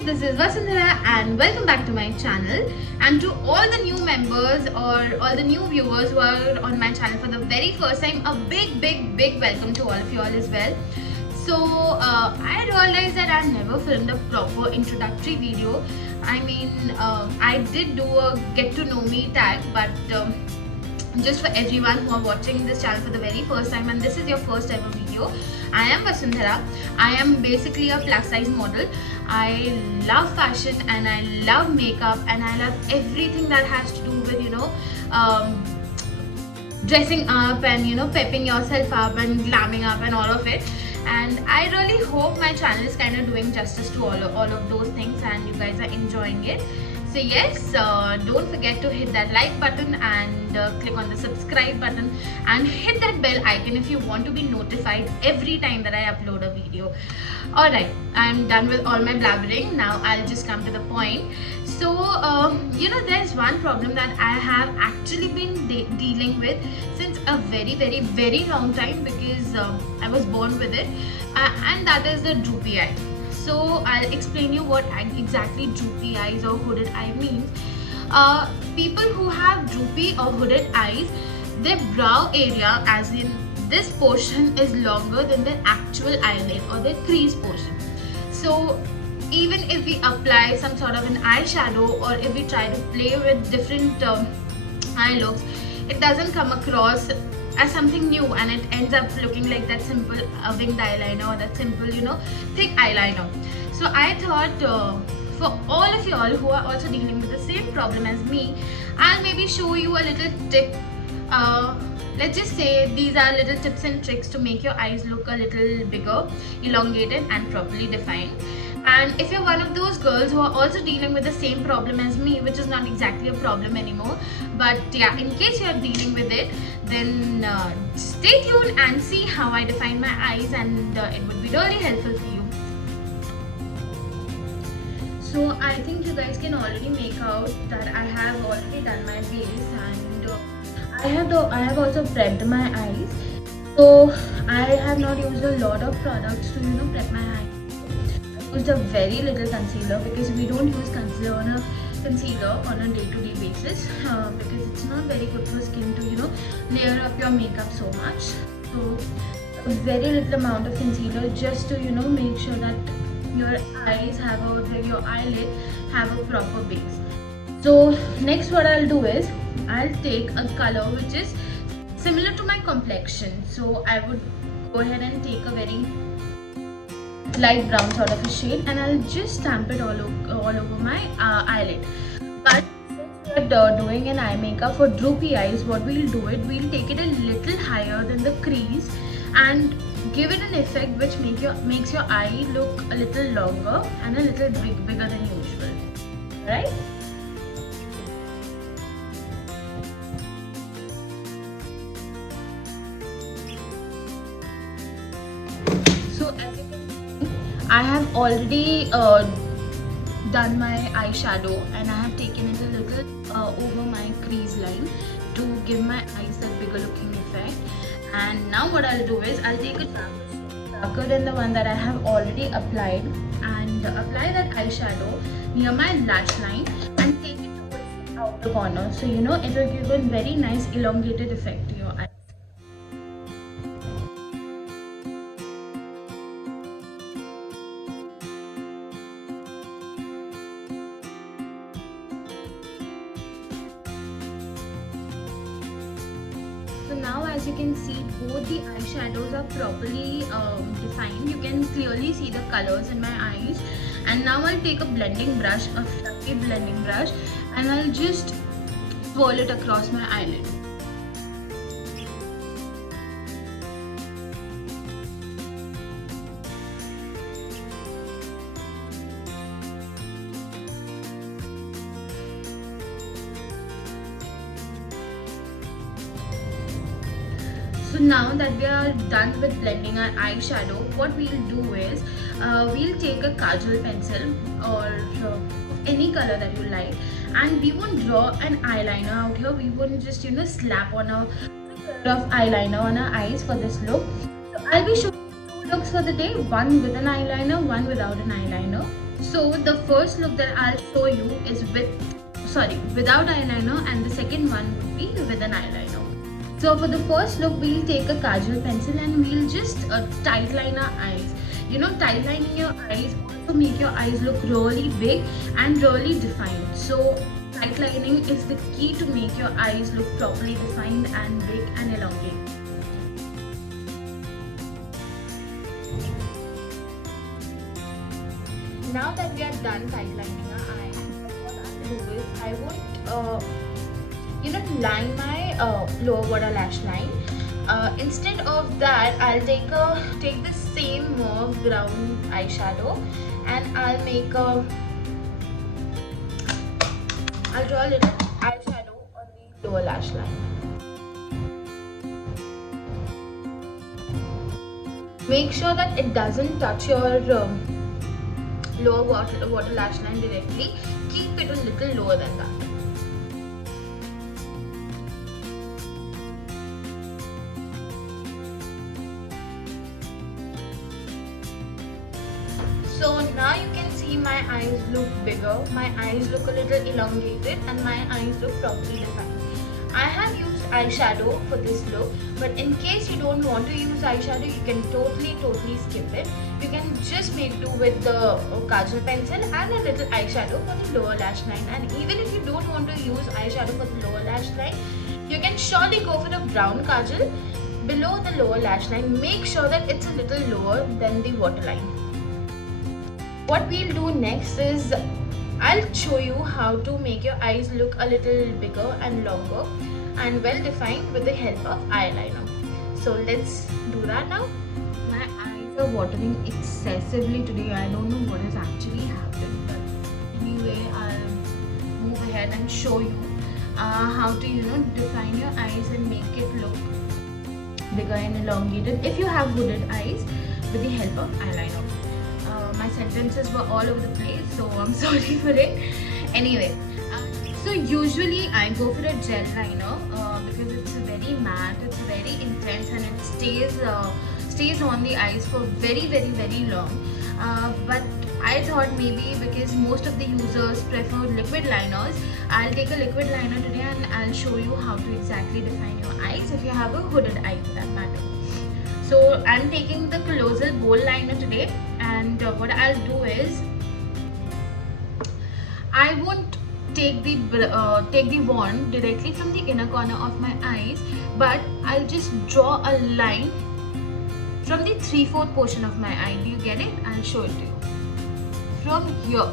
this is Vasundhara and welcome back to my channel. And to all the new members or all the new viewers who are on my channel for the very first time, a big welcome to all of you all as well. So I realized that I never filmed a proper introductory video. I mean, I did do a get to know me tag, but just for everyone who are watching this channel for the very first time and this is your first ever video, I am Vasundhara. I am basically a plus size model. I love fashion and I love makeup and I love everything that has to do with dressing up and pepping yourself up and glamming up and all of it. And I really hope my channel is kind of doing justice to all of those things and you guys are enjoying it. So yes, don't forget to hit that like button and click on the subscribe button and hit that bell icon if you want to be notified every time that I upload a video. Alright, I'm done with all my blabbering. Now I'll just come to the point. So, there's one problem that I have actually been dealing with since a very long time because I was born with it and that is the droopy eye. So I'll explain you what exactly droopy eyes or hooded eye means. People who have droopy or hooded eyes, their brow area, as in this portion, is longer than the actual eyelid or the crease portion. So even if we apply some sort of an eyeshadow or if we try to play with different eye looks, it doesn't come across as something new and it ends up looking like that simple winged eyeliner or that simple thick eyeliner. So I thought for all of you all who are also dealing with the same problem as me, I'll maybe show you a little tip. Let's just say these are little tips and tricks to make your eyes look a little bigger, elongated and properly defined. And if you're one of those girls who are also dealing with the same problem as me, which is not exactly a problem anymore, but yeah, in case you are dealing with it, then stay tuned and see how I define my eyes and it would be really helpful for you. So I think you guys can already make out that I have already done my base and I have also prepped my eyes. So I have not used a lot of products to prep my eyes. Used a very little concealer because we don't use concealer on a day-to-day basis because it's not very good for skin to layer up your makeup so much. So a very little amount of concealer just to make sure that your eyes have your eyelid have a proper base. So next what I'll do is I'll take a color which is similar to my complexion. So I would go ahead and take a very light brown sort of a shade and I'll just stamp it all over my eyelid. But since we are doing an eye makeup for droopy eyes, what we'll take it a little higher than the crease and give it an effect which makes your eye look a little longer and a little bigger than usual. Alright? So as you can see, I have already done my eyeshadow and I have taken it a little over my crease line to give my eyes that bigger looking effect. And now what I'll do is I'll take a darker than the one that I have already applied and apply that eyeshadow near my lash line and take it towards the outer corner. So it will give a very nice elongated effect to your eyes. So now as you can see, both the eyeshadows are properly defined. You can clearly see the colors in my eyes. And now I'll take a blending brush, a fluffy blending brush, and I'll just swirl it across my eyelid. So now that we are done with blending our eyeshadow, what we'll do is we'll take a kajal pencil or any color that you like and we won't draw an eyeliner out here. We won't just slap on a color of eyeliner on our eyes for this look. So I'll be showing you looks for the day, one with an eyeliner, one without an eyeliner. So the first look that I'll show you is without eyeliner, and the second one would be with an eyeliner. So for the first look, we'll take a kajal pencil and we'll just tight line our eyes. You know, tight lining your eyes also make your eyes look really big and really defined. So tight lining is the key to make your eyes look properly defined and big and elongated. Now that we are done tight lining our eyes, what I'll do is I would line my lower water lash line. Instead of that, I'll take the same mauve brown eyeshadow and I'll draw a little eyeshadow on the lower lash line. Make sure that it doesn't touch your lower water lash line directly. Keep it a little lower than that. So now you can see my eyes look bigger, my eyes look a little elongated, and my eyes look properly defined. I have used eyeshadow for this look, but in case you don't want to use eyeshadow, you can totally skip it. You can just make do with the kajal pencil and a little eyeshadow for the lower lash line. And even if you don't want to use eyeshadow for the lower lash line, you can surely go for a brown kajal below the lower lash line. Make sure that it's a little lower than the waterline. What we'll do next is I'll show you how to make your eyes look a little bigger and longer and well defined with the help of eyeliner. So let's do that now. My eyes are watering excessively today. I don't know what has actually happened, but anyway, I'll move ahead and show you how to define your eyes and make it look bigger and elongated if you have hooded eyes with the help of eyeliner. My sentences were all over the place, so I'm sorry for it. Anyway, so usually I go for a gel liner because it's very matte, it's very intense, and it stays on the eyes for very long. But I thought maybe because most of the users prefer liquid liners, I'll take a liquid liner today and I'll show you how to exactly define your eyes if you have a hooded eye for that matter. So I'm taking the Colossal Bold Liner today, and what I'll do is I won't take the wand directly from the inner corner of my eyes, but I'll just draw a line from the 3/4 portion of my eye. Do you get it? I'll show it to you. From here.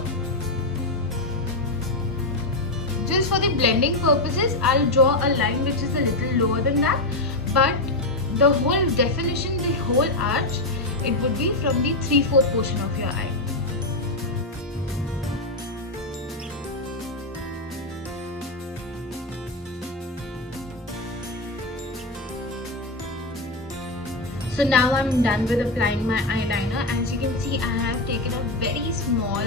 Just for the blending purposes, I'll draw a line which is a little lower than that, but the whole definition, the whole arch, it would be from the 3/4 portion of your eye. So now I'm done with applying my eyeliner. As you can see, I have taken a very small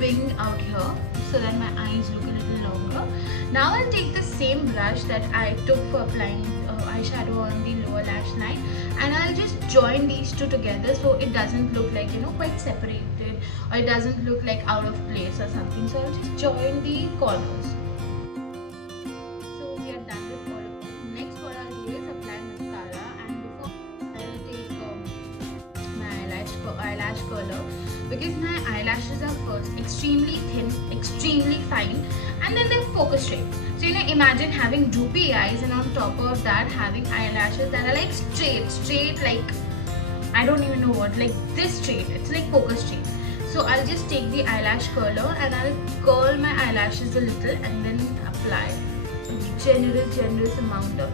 wing out here so that my eyes look a little longer. Now I'll take the same brush that I took for applying eyeshadow on the lower lash line, and I'll just join these two together so it doesn't look like quite separated, or it doesn't look like out of place or something. So I'll just join the corners. So we are done with all of it. Next, what I'll do is apply mascara, and before I'll take my eyelash curler, because my eyelashes are first extremely thin, extremely fine, and then they're focus straight. So imagine having droopy eyes, and on top of that having eyelashes that are like straight, like I don't even know what, like this straight. It's like focus straight. So I'll just take the eyelash curler and I'll curl my eyelashes a little and then apply a generous amount of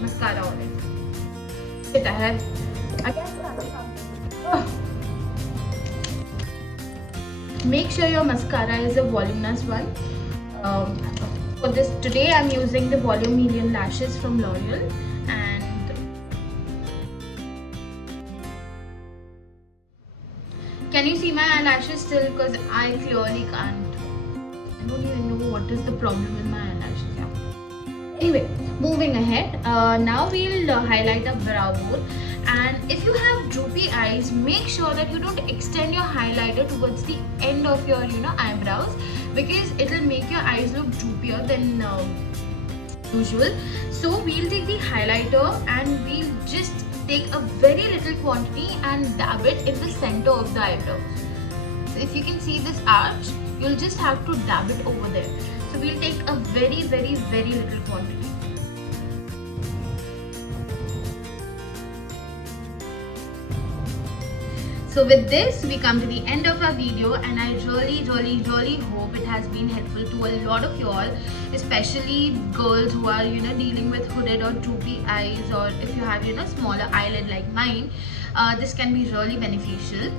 mascara on it. Make sure your mascara is a voluminous one. For this today, I'm using the Volumillion lashes from L'Oreal, and can you see my eyelashes still? Because I clearly can't. I don't even know what is the problem with my eyelashes. Yeah. Anyway, moving ahead, now we'll highlight a brow bone. And if you have droopy eyes, make sure that you don't extend your highlighter towards the end of your eyebrows, because it will make your eyes look droopier than usual. So we'll take the highlighter and we'll just take a very little quantity and dab it in the center of the eyebrow. So if you can see this arch, you'll just have to dab it over there. So we'll take a very little quantity. So with this, we come to the end of our video, and I really hope it has been helpful to a lot of you all, especially girls who are dealing with hooded or droopy eyes, or if you have smaller eyelid like mine. This can be really beneficial.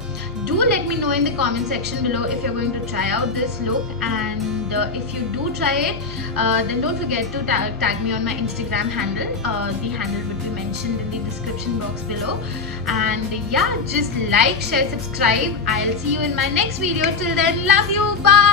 Do let me know in the comment section below if you're going to try out this look, and if you do try it, then don't forget to tag me on my Instagram handle. The handle would be mentioned in the description box below. And yeah, just like, share, subscribe. I'll see you in my next video. Till then, love you. Bye.